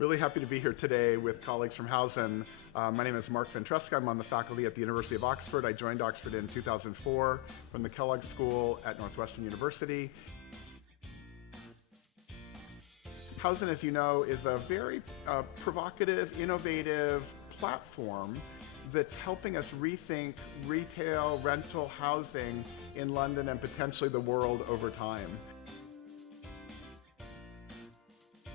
Really happy to be here today with colleagues from Houzen. My name is Marc Ventresca. I'm on the faculty at the University of Oxford. I joined Oxford in 2004 from the Kellogg School at Northwestern University. Houzen, as you know, is a very provocative, innovative platform that's helping us rethink retail, rental, housing in London and potentially the world over time.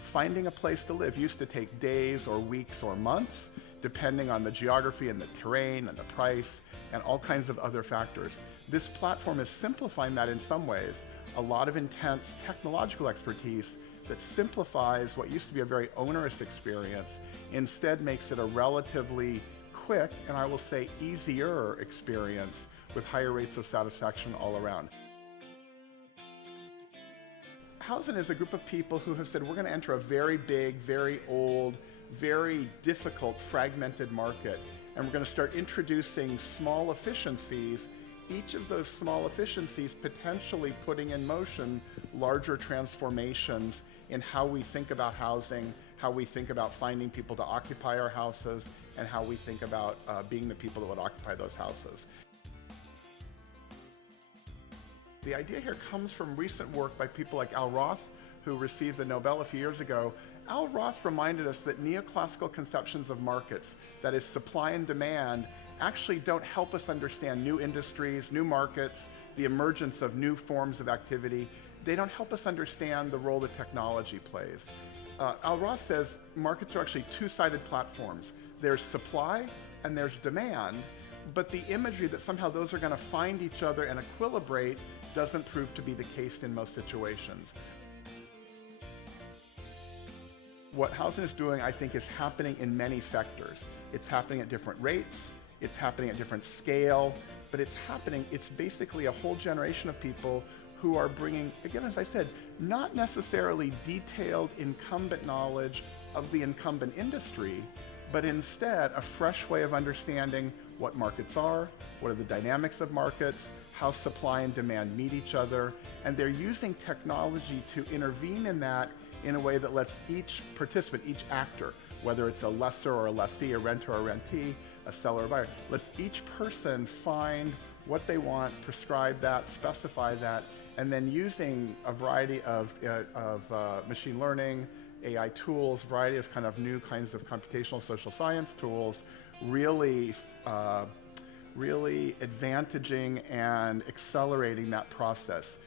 Finding a place to live used to take days or weeks or months, depending on the geography and the terrain and the price and all kinds of other factors. This platform is simplifying that in some ways. A lot of intense technological expertise that simplifies what used to be a very onerous experience, instead makes it a relatively quick, and I will say easier experience with higher rates of satisfaction all around. Houzen is a group of people who have said we're going to enter a very big, very old, very difficult, fragmented market, and we're going to start introducing small efficiencies, each of those small efficiencies potentially putting in motion larger transformations in how we think about housing, how we think about finding people to occupy our houses, and how we think about being the people that would occupy those houses. The idea here comes from recent work by people like Al Roth, who received the Nobel a few years ago. Al Roth reminded us that neoclassical conceptions of markets, that is supply and demand, actually don't help us understand new industries, new markets, the emergence of new forms of activity. They don't help us understand the role that technology plays. Al Roth says markets are actually two-sided platforms. There's supply and there's demand, but the imagery that somehow those are going to find each other and equilibrate doesn't prove to be the case in most situations. What Houzen is doing, I think, is happening in many sectors. It's happening at different rates, it's happening at different scale, but it's basically a whole generation of people who are bringing, again, as I said, not necessarily detailed incumbent knowledge of the incumbent industry, but instead a fresh way of understanding what markets are, what are the dynamics of markets, how supply and demand meet each other, and they're using technology to intervene in that in a way that lets each participant, each actor, whether it's a lessor or a lessee, a renter or a rentee, a seller or a buyer, lets each person find what they want, prescribe that, specify that, and then using a variety of machine learning, AI tools, variety of kind of new kinds of computational social science tools, really advantaging and accelerating that process.